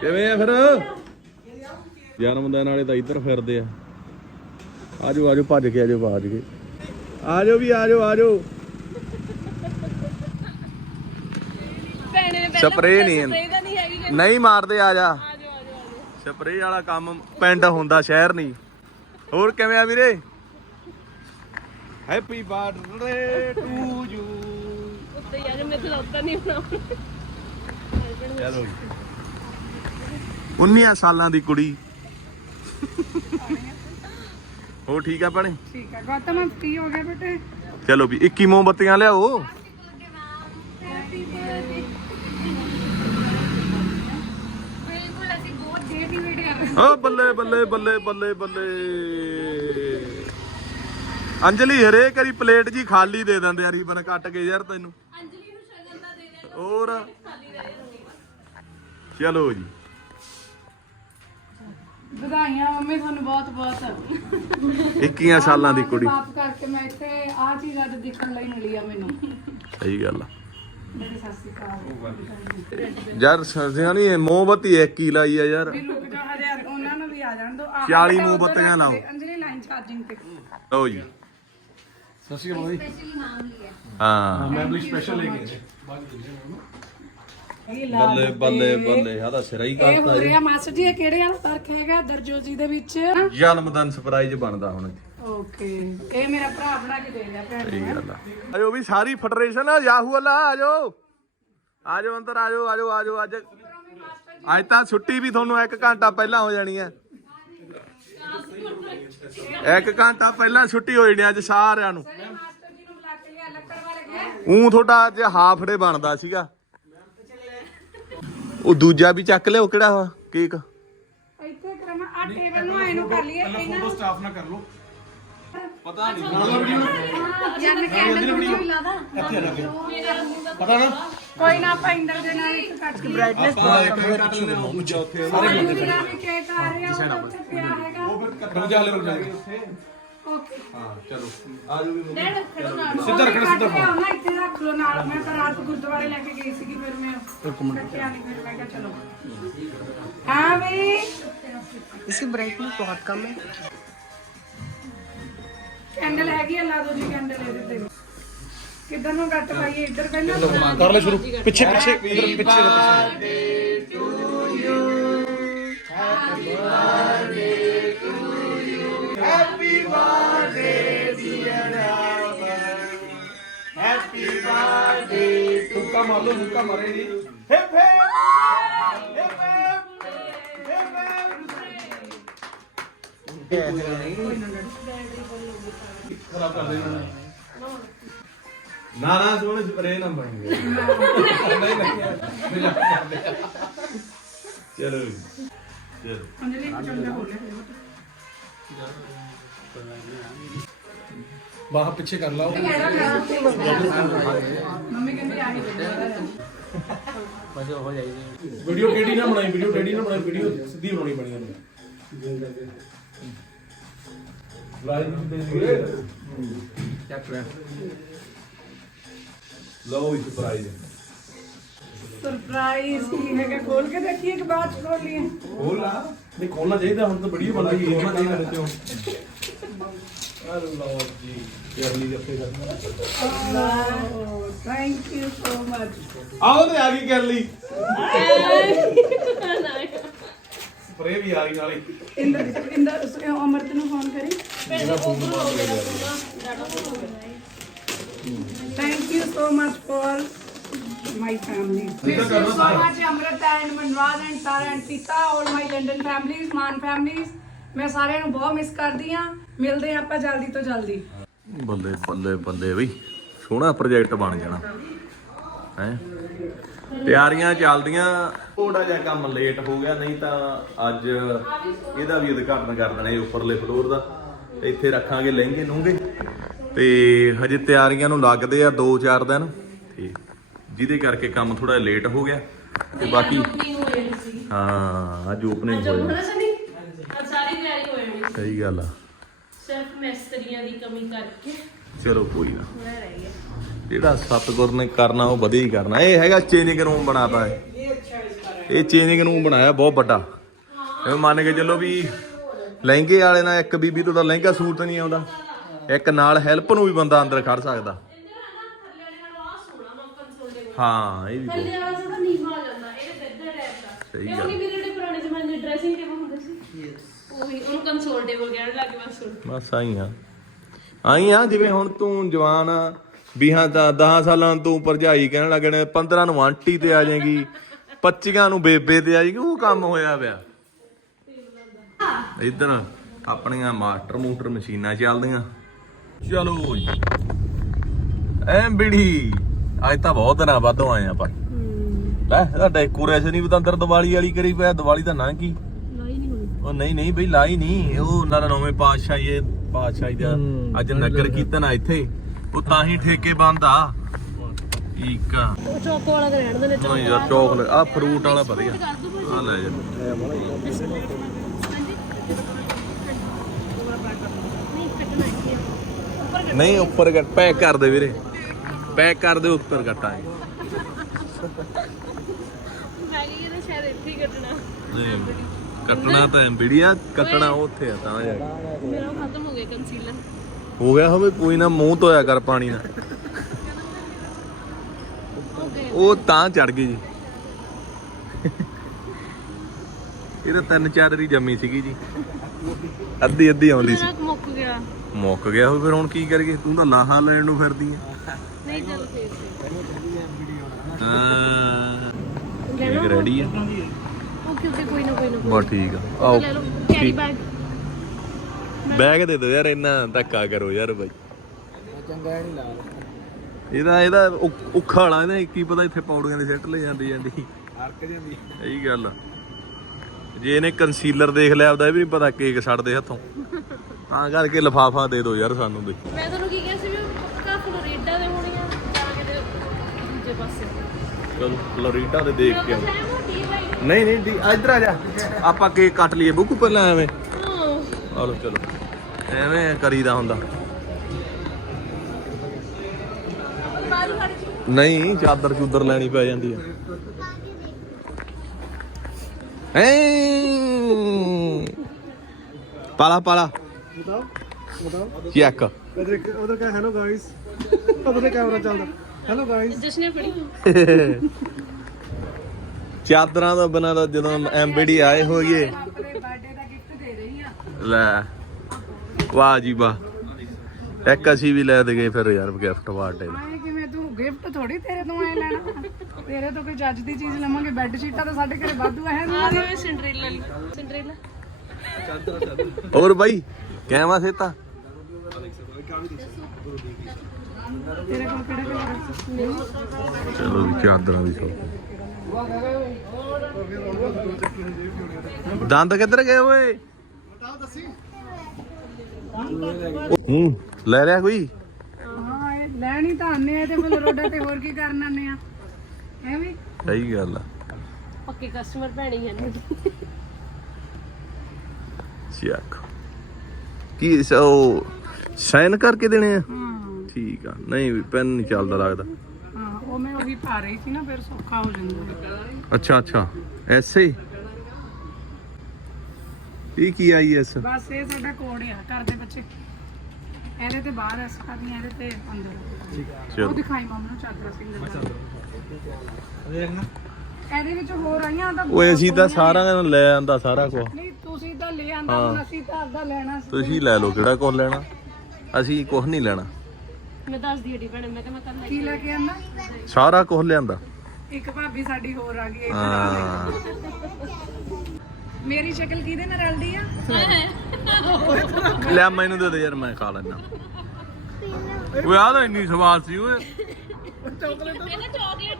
ਕਿਵੇਂ ਆ ਫਿਰ? ਜਨਮ ਦਿਨ ਵਾਲੇ ਤਾਂ ਇੱਧਰ ਫਿਰਦੇ ਆ। ਆਜੋ ਆਜੋ ਭੱਜ ਕੇ ਆਜੋ ਬਾਜ ਕੇ। ਆਜੋ ਵੀ ਆਜੋ ਆਜੋ। ਸਪਰੇਅ ਨਹੀਂ। ਤਾਂ ਨਹੀਂ ਹੈਗੀ ਕਿ ਨਹੀਂ ਮਾਰਦੇ ਆ ਜਾ। ਆਜੋ ਆਜੋ ਆਜੋ। ਸਪਰੇਅ ਵਾਲਾ ਕੰਮ ਪਿੰਡ ਹੁੰਦਾ ਸ਼ਹਿਰ ਨਹੀਂ। ਹੋਰ ਕਿਵੇਂ ਆ ਵੀਰੇ? ਹੈਪੀ ਬਰਥਡੇ ਟੂ ਯੂ ਉੱਤੇ ਯਾਰ ਮੈਂ ਖਲੋਤਾ ਨਹੀਂ ਹੋਣਾ। ਚਲੋ 19 ਸਾਲਾਂ ਦੀ ਕੁੜੀ। ਹੋ ਠੀਕ ਆ ਭੈਣੇ? ਠੀਕ ਹੈ ਗੌਤਮ ਫ੍ਰੀ ਹੋ ਗਿਆ ਬੇਟੇ। ਚਲੋ ਵੀ 21 ਮੋਮਬੱਤੀਆਂ ਲਿਆਓ। ਬਿਲਕੁਲ ਅਸੀਂ ਬਹੁਤ ਦੇਰ ਦੀ ਵੇਟ ਕਰ ਰਹੇ ਓ ਬੱਲੇ ਬੱਲੇ ਬੱਲੇ ਬੱਲੇ ਬੱਲੇ। ਅੰਜਲੀ ਹਰੇਕ ਵਾਰੀ ਪਲੇਟ ਜੀ ਖਾਲੀ ਦੇ ਦਿੰਦੇ ਆ ਰੀਬਨ ਕੱਟ ਕੇ ਯਾਰ ਤੈਨੂੰ। ਅੰਜਲੀ ਨੂੰ ਸ਼ਗਨ ਦਾ ਦੇ ਦੇ ਹੋਰ ਚਲੋ ਜੀ। ਵਧਾਈਆਂ ਮੰਮੀ ਤੁਹਾਨੂੰ ਬਹੁਤ ਬਹੁਤ। 21 ਸਾਲਾਂ ਦੀ ਕੁੜੀ। ਮਾਫ ਕਰਕੇ ਮੈਂ ਇੱਥੇ ਆ ਚੀਜ਼ ਅੱਜ ਦੇਖਣ ਲਈ ਮਿਲੀ ਆ ਮੈਨੂੰ। ਸਹੀ ਗੱਲ ਆ। ਮੇਰੀ ਸ਼੍ਰੀ ਅਕਾਲ ਯਾਰ ਸਰਦੀਆਂ ਨਹੀਂ ਮੋਮਬੱਤੀ ਇੱਕ ਹੀ ਲਾਈ ਆ ਯਾਰ। ਵੀ ਰੁਕ ਜਾ ਹਰੇ ਉਹਨਾਂ ਨੂੰ ਵੀ ਆ ਜਾਣ ਦੋ। 40 ਮੋਮਬੱਤੀਆਂ ਲਾਓ। ਅੰਜਲੀ ਲਾਈਨ ਚਾਰਜਿੰਗ ਤੇ। ਲਓ ਜੀ। ਸਪੈਸ਼ਲੀ ਨਾਮ ਲਿਆ ਹਾਂ। ਬੱਲੇ ਬੱਲੇ ਬੱਲੇ ਆ ਤਾਂ ਸਿਰਾ ਹੀ ਇਹ ਹੋ ਰਿਹਾ ਮਾਸਟਰ ਜੀ ਇਹ ਕਿਹੜੇ ਵਾਲਾ ਫ਼ਰਕ ਹੈਗਾ? ਦਰਜੋਜੀ ਦੇ ਵਿੱਚ ਜਨਮ ਦਿਨ ਸਰਪ੍ਰਾਈਜ਼ ਬਣਦਾ ਹੁਣ ਓਕੇ ਇਹ ਮੇਰਾ ਭਰਾ ਬਣਾ ਕੇ ਦੇ ਗਿਆ ਭੈਣ ਨੂੰ ਆ। ਆਜੋ ਵੀ ਸਾਰੀ ਫੈਡਰੇਸ਼ਨ ਆ ਯਾਹੂ ਅੱਲਾ ਆਜੋ। ਆਜੋ ਅੰਦਰ ਆਜੋ ਆਜੋ ਆਜੋ ਅੱਜ। ਅੱਜ ਤਾਂ ਛੁੱਟੀ ਵੀ ਤੁਹਾਨੂੰ 1 ਘੰਟਾ ਪਹਿਲਾਂ ਹੋ ਜਾਣੀ ਹੈ। 1 ਘੰਟਾ ਪਹਿਲਾਂ ਛੁੱਟੀ ਹੋ ਜਾਣੀ ਅੱਜ ਸਾਰਿਆਂ ਨੂੰ। ਮਾਸਟਰ ਜੀ ਨੂੰ ਬੁਲਾ ਕੇ ਲਿਆ ਲੱਕੜ ਵਾਲੇ ਗਏ ਉਂ ਤੁਹਾਡਾ ਅੱਜ ਹਾਫ ਡੇ ਬਣਦਾ ਸੀਗਾ। ਉਹ ਦੂਜਾ ਵੀ ਚੱਕ ਲਿਓ ਕਿਹੜਾ ਵਾ? ਕੇਕ? ਇੱਥੇ ਕਰਾਂ ਆ ਟੇਬਲ ਨੂੰ ਆਏ ਨੂੰ ਕਰ ਲਈਏ ਇਹਨਾਂ ਸਟਾਫ ਨਾ। ਕਰ ਲਓ। ਯਾਰ ਕੈਂਡਲ ਵੀ ਲਾਦਾ ਕੋਈ ਨਾ ਆਪਾਂ ਇੰਦਰ ਦੇ ਨਾਲ ਇੱਕ ਕੱਟ ਕੇ ਬ੍ਰਾਈਟਨੈਸ ਆਪਾਂ ਇੱਕ ਕੱਟ ਲੈਣਾ ਦੂਜਾ ਉੱਥੇ ਸਾਰੇ ਮੇਰਾ ਵੀ ਕੇਕ ਆ ਰਿਹਾ ਉਹ ਉੱਥੇ ਪਿਆ ਹੈਗਾ। ਰੁਕ ਜਾ ਲੈ ਰੁਕ ਜਾ ਓਕੇ ਹਾਂ ਚਲੋ ਆਜੋ ਵੀ ਸਿੱਧਾ ਰੱਖਣਾ ਸਿੱਧਾ ਨਾ ਇੱਥੇ ਰੱਖ ਲਓ ਨਾਲ ਮੈਂ ਤਾਂ ਰਾਤ ਗੁਰਦੁਆਰੇ ਲੈ ਕੇ ਗਈ ਸੀਗੀ ਫਿਰ ਮੈਂ ਇੱਕ ਮਿੰਟ ਰੱਖਿਆ ਨਹੀਂ ਫਿਰ ਮੈਂ ਕਿਹਾ ਚਲੋ ਹਾਂ ਵੀ इसकी ब्राइटनेस बहुत कम है ਕੈਂਡਲ ਹੈਗੀ ਆ ਲਾ ਦੋ ਜੀ ਕੈਂਡਲ ਇਹਦੇ ਤੇ ਕਿੱਧਰ ਨੂੰ ਕੱਟ ਪਾਈਏ ਇੱਧਰ ਪਹਿਲਾਂ ਕਰ ਲੈ ਸ਼ੁਰੂ ਪਿੱਛੇ ਪਿੱਛੇ ਇਧਰ ਪਿੱਛੇ ਮੁੱਕਾ ਮਾਰ ਲਓ ਮੁੱਕਾ ਮਾਰੇ ਜੀ। ਹਿਪ ਹਿਪ ਹਿਪ ਹਿਪ ਖਰਾਬ ਕਰ ਦੇਣਾ। ਨਾ ਨਾ ਸੋਹਣੇ ਸਪਰੇ ਨਾ ਬਣ ਗਏ ਨਹੀਂ ਨਹੀਂ। ਚਲੋ ਚਲੋ। ਅੰਜਲੀ ਚੰਗਾ ਲਿਆ ਬਾਹ ਪਿੱਛੇ ਕਰ ਲਾਓ। ਮੰਮੀ ਕਹਿੰਦੀ ਆਹੀ ਵੀਡੀਓ ਕਿਹੜੀ ਨਾ ਬਣਾਈ ਵੀਡੀਓ ਡੈਡੀ ਨਾ ਬਣਾਈ ਵੀਡੀਓ ਸਿੱਧੀ ਬਣਾਉਣੀ ਬਣੀ ਉਹਨੇ ਲਾਈਵ ਤੇ ਚੱਕ ਰਿਹਾ ਲਓ ਇਸ ਪ੍ਰਾਈਜ਼ ਸਰਪ੍ਰਾਈਜ਼ ਕੀ ਹੈਗਾ ਖੋਲ ਕੇ ਦੇਖੀਏ ਕਿ ਬਾਅਦ ਚ ਖੋਲ ਲਈਏ ਖੋਲ ਲਾ। ਨਹੀਂ ਖੋਲਣਾ ਚਾਹੀਦਾ ਹੁਣ ਤਾਂ ਵੀਡੀਓ ਬਣ ਗਈ ਖੋਲਣਾ ਚਾਹੀਦਾ। ਜੀ ਕਰਲੀ ਜੱਫੇ ਥੈਂਕ ਯੂ ਸੋ ਮਚ ਆਓ ਤੇ ਆ ਗਈ ਕਰ ਲਈ ਸਪਰੇ ਵੀ ਆ ਗਈ ਨਾਲੇ ਇੰਦਰ ਇੰਦਰ ਅਮਰਤ ਨੂੰ ਫੋਨ ਕਰੀ thank you so much for my family. Thank you so much, Amrita and Manwaz and Tara and Tita, all my London families, Man families. ਮੈਂ ਸਾਰਿਆਂ ਨੂੰ ਬਹੁਤ ਮਿਸ ਕਰਦੀ ਆ ਮਿਲਦੇ ਆ ਆਪਾਂ ਜਲਦੀ ਤੋਂ ਜਲਦੀ। ਬੱਲੇ ਬੱਲੇ ਬੱਲੇ ਬਈ। ਸੋਹਣਾ ਪ੍ਰੋਜੈਕਟ ਬਣ ਜਾਣਾ। ਹੈ? ਤਿਆਰੀਆਂ ਚੱਲਦੀਆਂ। ਥੋੜਾ ਜਿਹਾ ਕੰਮ ਲੇਟ ਹੋ ਗਿਆ ਨਹੀਂ ਤਾਂ ਅੱਜ ਇਹਦਾ ਵੀ ਉਦਘਾਟਨ ਕਰ ਦੇਣਾ ਇਹ ਉੱਪਰਲੇ ਫਲੋਰ ਦਾ। ਇੱਥੇ ਰੱਖਾਂਗੇ ਲਹਿੰਗੇ ਲੂੰਗੇ। ਤੇ ਹਜੇ ਤਿਆਰੀਆਂ ਨੂੰ ਲੱਗਦੇ ਆ 2-4 ਦਿਨ। ਤੇ ਜਿਹਦੇ ਕਰਕੇ ਕੰਮ ਥੋੜਾ ਲੇਟ ਹੋ ਗਿਆ। ਤੇ ਬਾਕੀ ਹਾਂ ਅੱਜ ਓਪਨਿੰਗ ਹੋਈ ਹੋਣਾ ਸਨੀ ਅੱਜ ਸਾਰੀ ਤਿਆਰੀ ਹੋ ਜਾਣੀ ਸਹੀ ਗੱਲ ਆ। ਸਿਰਫ ਮਿਸਤਰੀਆਂ ਦੀ ਕਮੀ ਕਰਕੇ। ਚਲੋ ਕੋਈ ਨਾ। ਮੈਂ ਰਹਿ ਗਿਆ। ਜਿਹੜਾ ਸਤਗੁਰ ਨੇ ਕਰਨਾ ਉਹ ਵਧੀਆ ਹੀ ਕਰਨਾ। ਇਹ ਹੈਗਾ ਚੇਂਜਿੰਗ ਰੂਮ ਬਣਾਤਾ ਹੈ ਇਹ। ਚੇਂਜਿੰਗ ਰੂਮ ਬਣਾਇਆ ਬਹੁਤ ਵੱਡਾ। ਇਹ ਮੰਨ ਕੇ ਚੱਲੋ ਵੀ ਲਹਿੰਗੇ ਵਾਲੇ ਨਾਲ ਇੱਕ ਬੀਬੀ ਤੋਂ ਤਾਂ ਲਹਿੰਗਾ ਸੂਟ ਨਹੀਂ ਆਉਂਦਾ। ਇੱਕ ਨਾਲ ਹੈਲਪ ਨੂੰ ਵੀ ਬੰਦਾ ਅੰਦਰ ਖੜ ਸਕਦਾ। ਹਾਂ। ਇਹ ਵੀ ਬਹੁਤ- ਸਹੀ ਗੱਲ। ਉਹਨੇ ਮੇਰੇ ਜਿਹੜੇ ਪੁਰਾਣੇ ਜ਼ਮਾਨੇ ਦੇ ਡਰੈਸਿੰਗ ਟੇਬਲ ਹੁੰਦੇ ਸੀ ਉਹੀ ਉਹਨੂੰ ਕੰਸੋਲ ਟੇਬਲ ਕਹਿਣ ਲੱਗੇ ਬਸ ਹੁਣ। ਬਸ ਆਈ ਆ। ਆਈ ਆ ਜਿਵੇਂ ਹੁਣ ਤੂੰ ਜਵਾਨ ਆ ਵੀ ਹਾਂ ਤਾਂ 10 ਸਾਲਾਂ ਤੂੰ ਭਰਜਾਈ ਕਹਿਣ ਲੱਗਣੇ 15 ਨੂੰ ਆਂਟੀ ਤੇ ਆ ਜਾਏਗੀ 25 ਨੂੰ ਬੇਬੇ ਤੇ ਆ ਜਾਏਗੀ ਉਹ ਕੰਮ ਹੋਇਆ ਪਿਆ। ਇੱਧਰ ਆਪਣੀਆਂ ਮਾਸਟਰ ਮੋਟਰ ਮਸ਼ੀਨਾਂ ਚੱਲਦੀਆਂ। ਚਲੋ ਜੀ। ਐ ਬਿੜੀ ਅੱਜ ਤਾਂ ਬਹੁਤ ਦਿਨਾਂ ਬਾਅਦੋਂ ਆਏ ਆਪਾਂ। ਲੈ ਇਹਦਾ ਡੈਕੋਰੇਸ਼ਨ ਹੀ ਬਤੰਦਰ ਦੀਵਾਲੀ ਵਾਲੀ ਕਰੀ ਪਿਆ ਦੀਵਾਲੀ ਦਾ ਨਾਂ ਕੀ? ਉਹ ਨਹੀਂ ਨਹੀਂ ਬਈ ਲਾਈ ਨਹੀਂ ਉਹ ਉਹਨਾਂ ਦਾ ਨੌਵੇਂ ਪਾਤਸ਼ਾਹੀ ਇਹ ਪਾਤਸ਼ਾਹੀ ਦਾ ਅੱਜ ਨਗਰ ਕੀਰਤਨ ਆ ਇੱਥੇ। ਉਹ ਤਾਂ ਹੀ ਠੇਕੇ ਬੰਦ ਆ। ਠੀਕ ਆ। ਉਹ ਚੋਕੋ ਵਾਲਾ ਤਾਂ ਰਹਿਣ ਦੇ ਨੇ ਨਹੀਂ ਯਾਰ ਚੋਕਲੇਟ ਆ ਫਰੂਟ ਵਾਲਾ ਵਧੀਆ। ਆ ਲੈ ਜਾ। ਨਹੀਂ ਉੱਪਰ ਕੱਟ ਪੈਕ ਕਰ ਦੇ ਵੀਰੇ। ਪੈਕ ਕਰ ਦੇ ਉੱਪਰ ਕੱਟਾਂਗੇ ਮੈਂ ਕੀ ਕਹਿੰਦਾ ਸ਼ਾਇਦ ਇੱਥੇ ਹੀ ਕੱਟਣਾ। ਕੱਟਣਾ ਤਾਂ ਐਮਬੀਡੀਆ ਕੱਟਣਾ ਉੱਥੇ ਆ ਤਾਂ ਜਾ ਕੇ। ਮੇਰਾ ਖਤਮ ਹੋ ਗਿਆ ਕੰਸੀਲਰ ਹੋ ਗਿਆ ਹੋਵੇ ਕੋਈ ਨਾ ਮੂੰਹ ਧੋਇਆ ਕਰ ਪਾਣੀ ਨਾਲ। ਉਹ ਤਾਂ ਚੜ ਗਈ ਜੀ। ਇਹ ਤਾਂ ਤਿੰਨ ਚਾਰ ਦੀ ਜੰਮੀ ਸੀਗੀ ਜੀ। ਅੱਧੀ ਅੱਧੀ ਆਉਂਦੀ ਸੀ। ਮੇਰਾ ਮੁੱਕ ਗਿਆ। ਮੁੱਕ ਗਿਆ ਹੋਵੇ ਫਿਰ ਹੁਣ ਕੀ ਕਰੀਏ? ਤੂੰ ਤਾਂ ਲਾਹਾ ਲੈਣ ਨੂੰ ਫਿਰਦੀ ਹੈ ਨਹੀਂ ਚੱਲ ਫੇਰ। ਹਾਂ। ਲੈਣਾ ਰੈਡੀ ਆ ਓਕੇ ਓਕੇ ਕੋਈ ਨਾ ਕੋਈ ਨਾ ਬਸ ਠੀਕ ਆ। ਆਓ। ਲੈ ਲਓ ਕੈਰੀ ਬੈਗ ਬੈਗ ਦੇ ਦਿਓ ਯਾਰ ਇੰਨਾ ਧੱਕਾ ਕਰੋ ਯਾਰ ਬਾਈ। ਇਹਦਾ ਇਹਦਾ ਉ- ਔਖਾ ਵਾਲਾ ਇਹਨੇ ਕੀ ਪਤਾ ਇੱਥੇ ਪੌੜੀਆਂ ਦੇ ਸਿੱਟ ਲੈ ਜਾਂਦੀ ਜਾਂਦੀ। ਅਰਕ ਜਾਂਦੀ ਸਹੀ ਗੱਲ। ਜੇ ਇਹਨੇ ਕੰਸੀਲਰ ਦੇਖ ਲਿਆ ਉਹਦਾ ਇਹ ਵੀ ਨਹੀਂ ਪਤਾ ਕੇਕ ਛੱਡਦੇ ਹੱਥੋਂ। ਤਾਂ ਕਰਕੇ ਲਫਾਫਾ ਦੇ ਦਿਓ ਯਾਰ ਸਾਨੂੰ ਵੀ। ਮੈਂ ਤੁਹਾਨੂੰ ਕੀ ਕਿਹਾ ਸੀ ਵੀ ਪੱਕਾ ਫਲੋਰੀਡਾ ਦੇ ਹੋਣੇ ਆ ਜਾਂ ਕਿਤੇ ਦੂਜੇ ਪਾਸੇ। ਚਲੋ ਫਲੋਰੀਡਾ ਦੇ ਦੇਖ ਕੇ ਆਉਂਦੇ। ਨਹੀਂ ਨਹੀਂ ਦੀ ਇੱਧਰ ਆ ਜਾ। ਆਪਾਂ ਕੇਕ ਕੱਟ ਲਈਏ। ਬੁੱਕੂ ਪਹਿਲਾਂ ਐਵੇਂ ਹਾਂ। ਆਲੋ ਚਲੋ। ਐਵੇਂ ਕਰੀਦਾ ਹੁੰਦਾ। ਨਹੀਂ ਚਾਦਰ ਚੂਦਰ ਲੈਣੀ ਪੈ ਜਾਂਦੀ ਆ। ਐ। ਪਾਲਾ ਪਾਲਾ। ਬਤਾਓ ਬਤਾਓ ਚੈੱਕ। ਉਧਰ ਕਾ ਹੈਲੋ ਗਾਇਸ ਉਧਰ ਕੈਮਰਾ ਚੱਲਦਾ। ਹੈਲੋ ਗਾਇਸ ਜਸ਼ਨ ਨੇ ਫੜੀ। ਚਾਦਰਾਂ ਤੋਂ ਬਿਨਾਂ ਤਾਂ ਜਦੋਂ ਐਮਬੀਡੀ ਆਏ ਹੋਈਏ। ਆਪਣੇ ਬਰਥਡੇ ਦਾ ਗਿਫਟ ਦੇ ਰਹੀ ਆ ਲੈ ਵਾਹ ਜੀ ਵਾਹ। ਇੱਕ ਅਸੀਂ ਵੀ ਲੈ ਦੇ ਗਏ ਫਿਰ ਯਾਰ ਗਿਫਟ ਵਾਰਡੇ ਆਏ ਕਿਵੇਂ ਤੂੰ? ਗਿਫਟ ਥੋੜੀ ਤੇਰੇ ਤੋਂ ਆਏ ਲੈਣਾ। ਤੇਰੇ ਤੋਂ ਕੋਈ ਚੱਜ ਦੀ ਚੀਜ਼ ਲਵਾਂਗੇ ਬੈੱਡ ਸ਼ੀਟਾਂ ਤਾਂ ਸਾਡੇ ਘਰੇ ਵਾਧੂ ਹੈ ਆ ਜਿਵੇਂ ਸਿੰਡਰੇਲਾ ਲਈ। ਸਿੰਡਰੇਲਾ ਹੋਰ ਬਾਈ ਕਹਿਵਾ ਸੇਤਾ ਤੇਰੇ ਕੋਲ ਕਿਹੜਾ ਕਲਰ ਚਲੋ ਵੀ ਚਾਦਰਾਂ ਦੀ ਸ਼ੌਪ ਦੰਦ ਕਿੱਧਰ ਗਏ ਓਏ? ਹੂੰ ਲੈ ਰਿਆ ਕੋਈ? ਹਾਂ ਇਹ ਲੈਣੀ ਤਾਂ ਆਨੇ ਆ ਤੇ ਫਿਰ ਰੋਡੇ ਤੇ ਹੋਰ ਕੀ ਕਰਨ ਆਨੇ ਆ। ਐਵੇਂ ਸਹੀ ਗੱਲ ਆ। ਪੱਕੇ ਕਸਟਮਰ ਭੈਣੀ ਹਨ ਚੱਕ। ਕੀ ਸ- ਸਾਈਨ ਕਰਕੇ ਦੇਣੇ ਆ? ਹਾਂ। ਠੀਕ ਆ। ਨਹੀਂ ਵੀ ਪੈਨ ਨਹੀਂ ਚੱਲਦਾ ਲੱਗਦਾ। ਹਾਂ ਉਹ ਮੈਂ ਉਹੀ ਪਾ ਰਹੀ ਸੀ ਨਾ ਫਿਰ ਸੌਖਾ ਹੋ ਜਾਂਦਾ। ਅੱਛਾ ਅੱਛਾ। ਐਸੇ ਇਹ ਕੀ ਆਈ ਐਸ? ਬਸ ਇਹ ਸਾਡਾ ਕੋਡ ਆ ਘਰ ਦੇ ਬੱਚੇ। ਇਹਦੇ ਤੇ ਬਾਹਰ ਐਸ ਕਰਨੀ ਇਹਦੇ ਤੇ ਅੰਦਰ। ਉਹ ਚਲੋ। ਦਿਖਾਈ ਮਾਮਾ ਨੂੰ ਚਾਦਰਾ ਸਿੰਘ ਦਾ ਇਹਦੇ ਵਿੱਚ ਹੋਰ ਆਈਆਂ ਤਾਂ ਓਏ ਅਸੀਂ ਤਾਂ ਸਾਰਾ ਲੈ ਆਂਦਾ ਸਾਰਾ ਕੁਝ ਨਹੀਂ ਤੁਸੀਂ ਤਾਂ ਲੈ ਆਂਦਾ ਹੁਣ ਅਸੀਂ ਤਾਂ ਆਪਦਾ ਲੈਣਾ ਸੀ। ਤੁਸੀਂ ਲੈ ਲਓ ਕਿਹੜਾ ਕੁਝ ਲੈਣਾ? ਅਸੀਂ ਕੁਝ ਨਹੀਂ ਲੈਣਾ। ਮੈਂ ਦੱਸਦੀ ਹਟੀ ਭੈਣੇ ਮੈਂ ਕਿਹਾ ਮੈਂ ਕੱਲ ਲੈ ਕੀ ਲੈ ਕੇ ਆਂਦਾ ਸਾਰਾ ਕੁਝ ਲਿਆਂਦਾ। ਇੱਕ ਭਾਬੀ ਸਾਡੀ ਹੋਰ ਆ ਗਈ ਆ ਹਾਂ। ਮੇਰੀ ਸ਼ਕਲ ਕਿਹਦੇ ਨਾਲ ਰਲਦੀ ਆ? ਲੈ ਮੈਨੂੰ ਦੇ ਦੇ ਯਾਰ ਮੈਂ ਖਾ ਲੈਣਾ ਓਏ ਆਹ ਤਾਂ ਇੰਨੀ ਸਵਾਦ ਸੀ ਓਏ। ਇਹਦਾ ਚਾਕਲੇਟ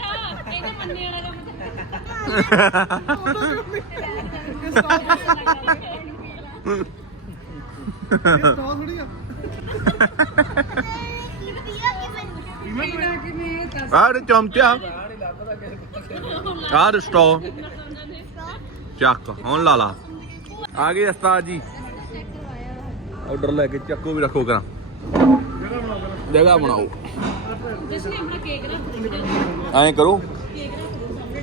ਆ ਇਹਦਾ ਮੰਨੇ ਵਾਲਾ ਕੰਮ ਕਿਵੇਂ ਕਿਵੇਂ ਦੱਸ ਆਹ ਚਮਚਾ ਆਹ ਸਟੋ ਚੱਕ, ਹੁਣ ਲਾ ਲਾ। ਆ ਗਏ ਉਸਤਾਦ ਜੀ। ਆਰਡਰ ਲੈ ਕੇ ਚੱਕੋ ਵੀ ਰੱਖੋ ਕਰਾਂ। ਜਗ੍ਹਾ ਬਣਾਓ। ਐਂ ਕਰੋ।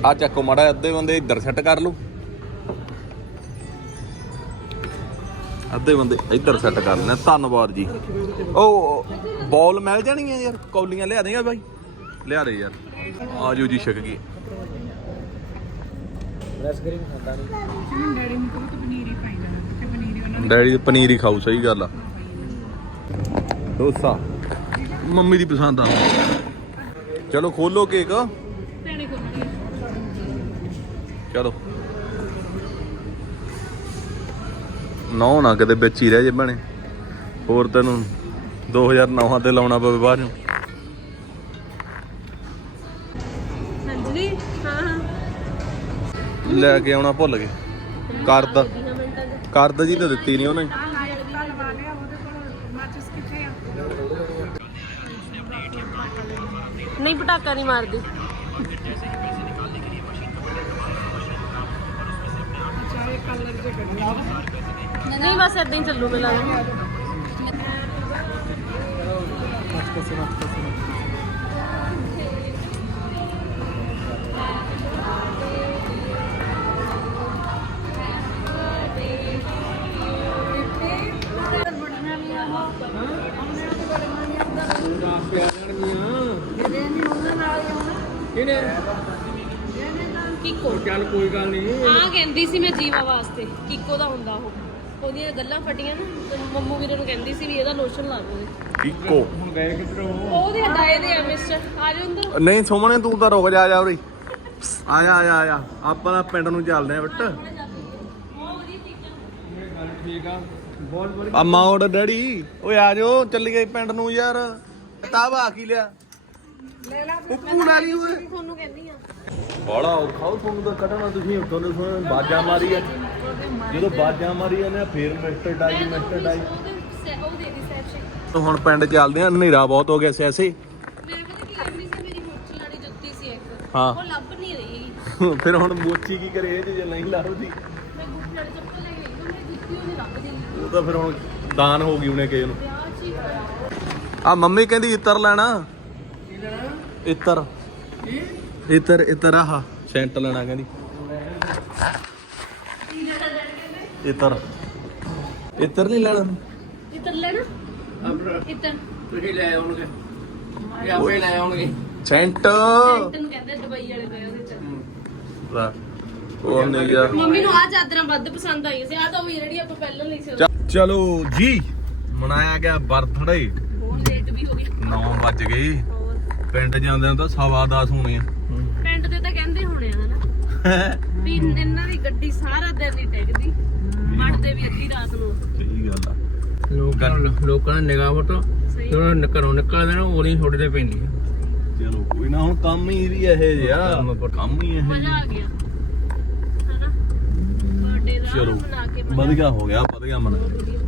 ਆ ਚੱਕੋ ਮਾੜਾ ਅੱਧੇ ਬੰਦੇ ਇੱਧਰ ਸੈੱਟ ਕਰ ਲਓ। ਅੱਧੇ ਬੰਦੇ ਇੱਧਰ ਸੈੱਟ ਕਰ ਲੈਣੇ। ਧੰਨਵਾਦ ਜੀ। ਓ। ਬੋਲ ਮਿਲ ਜਾਣਗੀਆਂ ਯਾਰ, ਕੌਲੀਆਂ ਲਿਆ ਦੇਗਾ ਬਾਈ? ਲਿਆ ਦੇ ਯਾਰ। ਆਜੋ ਜੀ ਛਕ ਗਈ। ਡੈਡੀ ਨੂੰ ਕਹੋ ਤੇ ਪਨੀਰ ਹੀ ਪਾਈ ਜਾਣਾ ਤੇ ਪਨੀਰ ਹੀ ਉਹਨਾਂ ਡੈਡੀ ਪਨੀਰ ਹੀ ਖਾਊ, ਸਹੀ ਗੱਲ ਆ। ਡੋਸਾ। ਮੰਮੀ ਦੀ ਪਸੰਦ ਆ। ਚਲੋ ਖੋਲੋ ਕੇਕ। ਭੈਣੇ ਕੋਲ ਚਲੋ। ਨਾ ਨਾ ਕਿਤੇ ਵਿੱਚ ਹੀ ਰਹਿ ਜੇ ਬਣੇ ਹੋਰ ਤੈਨੂੰ 2009 ਤੇ ਲਾਉਣਾ ਪਵੇ ਬਾਅਦ ਨੂੰ ਸੰਜਲੀ ਹਾਂ ਲੈ ਕੇ ਆਉਣਾ ਭੁੱਲ ਗਏ। ਕਰਦ। ਕਰਦ ਜੀ ਤਾਂ ਦਿੱਤੀ ਨਹੀਂ ਉਹਨੇ। ਨਹੀਂ ਪਟਾਕਾ ਨਹੀਂ ਮਾਰਦੀ। ਨਹੀਂ ਬਸ ਏਦਾਂ ਹੀ ਚੱਲੂ ਮੈਨੂੰ ਕਿਹਨੇ ਕਿੱਕੋ? ਚੱਲ ਕੋਈ ਗੱਲ ਨਹੀਂ ਆ ਕਹਿੰਦੀ ਸੀ ਮੈਂ ਜੀਵਾ ਵਾਸਤੇ। ਕਿੱਕੋ ਦਾ ਹੁੰਦਾ ਉਹ। ਉਹਦੀਆਂ ਗੱਲਾਂ ਫਟੀਆਂ ਨਾ ਤੇ ਮੰਮੂ ਵੀਰੇ ਨੂੰ ਕਹਿੰਦੀ ਸੀ ਵੀ ਇਹਦਾ ਲੋਸ਼ਨ ਲਾ ਦੋ ਇੱਕੋ। ਹੁਣ ਗਏ ਕਿੱਧਰੋਂ? ਉਹਦੇ ਦਾਏ ਦੇ ਆ ਮਿਸਟਰ ਆ ਜਾਓ ਅੰਦਰ। ਨਹੀਂ ਸੋਮਣੇ ਤੂੰ ਤਾਂ ਰੁਕ ਜਾ ਆ ਜਾ ਉਰੇ। ਆ ਜਾ ਆ ਜਾ ਆ ਜਾ ਆਪਾਂ ਤਾਂ ਪਿੰਡ ਨੂੰ ਚੱਲਦੇ ਆ ਬੱਟ ਠੀਕ ਆ ਬਹੁਤ ਬੜੀ ਆ ਡੈਡੀ। ਓਏ ਆ ਜਾਓ ਚੱਲੀ ਗਏ ਪਿੰਡ ਨੂੰ ਯਾਰ। ਕਿਤਾਬ ਆ ਕੀ ਲਿਆ? ਲੈ ਲਾ ਉੱਪੂ ਲੈ ਲਈ ਓਏ। ਤੁਹਾਨੂੰ ਕਹਿੰਦੀ ਆ। ਬੜਾ ਔਖਾ ਉਹ ਤੁਹਾਨੂੰ ਤਾਂ ਕੱਢਣਾ ਤੁਸੀਂ ਉੱਥੋਂ ਦੇ ਸੁਣ ਬਾਜਾ ਮਾਰੀ ਆ। ਜਦੋਂ ਬਾਜਾ ਮਾਰੀ ਆ ਫੇਰ ਮਿਸਟਰ ਡਾਈ ਮਿਸਟਰ ਡਾਈ। ਉਹਦੇ ਸੇ- ਉਹ ਦੇ ਦੀ ਸੈਪਸ਼ਨ ਹੁਣ ਪਿੰਡ ਚੱਲਦੇ ਆ ਹਨੇਰਾ ਬਹੁਤ ਹੋ ਗਿਆ ਸੀ ਐਸੇ ਮੇਰੇ ਕੋਲ ਕੀ ਕਹਿੰਦੀ ਸੀ ਮੇਰੀ ਮੁੱਛ ਵਾਲੀ ਜੁੱਤੀ ਸੀ ਇੱਕ। ਹਾਂ। ਉਹ ਲੱਭ ਨਹੀਂ ਰਹੀ। ਫਿਰ ਹੁਣ ਮੋਚੀ ਕੀ ਕਰੇ ਇਹ 'ਚ ਜੇ ਨਹੀਂ ਲੱਭਦੀ। ਮੈਂ ਗੁੱਟ ਵਾਲੀ ਚੱਪਲ ਲੈ ਕੇ ਗਈ ਮੇਰੀ ਜੁੱਤੀ ਉਹ ਨਹੀਂ ਲੱਭਦੀ ਉਹ ਤਾਂ ਫਿਰ ਹੁਣ ਦਾਨ ਹੋ ਗਈ ਉਹਨੇ ਕਿਸੇ ਨੂੰ। ਵਿਆਹ ਚ ਹੀ ਆ ਮੰਮੀ ਕਹਿੰਦੀ ਇਤਰ ਲੈਣਾ। ਇਤਰ। ਇਤਰ ਇਤਰ ਆਹ ਸੈਂਟ ਲੈਣਾ ਕਹਿੰਦੀ। ਇਤਰ ਇਤਰ ਨਹੀਂ ਲੈਣਾ ਇੱਧਰ ਲੈਣਾ। ਇੱਧਰ। ਤੁਸੀਂ ਲੈ ਆਉਣਗੇ। ਇਹ ਆਪੇ ਲੈ ਆਉਣਗੇ। ਸੈਂਟ। ਤੈਨੂੰ ਕਹਿੰਦੇ ਦੁਬਈ ਵਾਲੇ ਪਏ ਉਹਦੇ ਚ। ਲੈ, ਉਹ ਨਹੀਂ ਯਾਰ। ਮੰਮੀ ਨੂੰ ਆ ਚਾਦਰਾਂ ਵੱਧ ਪਸੰਦ ਆਈਆਂ ਸੀ। ਆ ਤਾਂ ਉਹ ਜਿਹੜੀ ਆਪਾਂ ਪਹਿਲਾਂ ਲਈ ਸੀ। ਚਲੋ ਜੀ ਮਨਾਇਆ ਗਿਆ ਬਰਥਡੇ। ਵੱਜ ਗਏ। ਹੋਰ। ਪਿੰਡ ਜਾਂਦੇ ਤਾਂ ਸਵਾ 10 ਹੋਣੇ ਆ ਪਿੰਡ ਦੇ ਤਾਂ ਕਹਿੰਦੇ ਹੋਣੇ ਆ ਹਨਾ ਵੀ ਇਹਨਾਂ ਦੀ ਗੱਡੀ ਸਾਰਾ ਦਿਨ ਨਹੀਂ ਟਿਕਦੀ। ਮੜਦੇ ਵੀ ਅੱਧੀ ਰਾਤ ਨੂੰ। ਸਹੀ ਗੱਲ ਆ। ਲੋਕਾਂ ਨੂੰ ਲੋਕਾਂ ਦੀ ਨਿਗਾਹ ਵਟੋ ਸਹੀ। ਜਦੋਂ ਨ- ਘਰੋਂ ਨਿਕਲਦੇ ਨੇ ਉਦੋਂ ਹੀ ਥੋੜੇ ਤੇ ਪੈਂਦੀ ਆ। ਚਲੋ ਕੋਈ ਨਾ ਹੁਣ ਕੰਮ ਹੀ ਵੀ ਇਹ ਜਿਹਾ। ਕੰਮ ਪਰ- ਕੰਮ ਹੀ ਇਹ ਮਜ਼ਾ ਆ ਗਿਆ। ਹਨਾ? ਬਰਥਡੇ ਦਾ ਚਲੋ ਮਨਾ ਕੇ ਮਜ਼ਾ ਵਧੀਆ ਹੋ ਗਿਆ ਵਧੀਆ ਮਨ ਬਹੁਤ ਵਧੀਆ।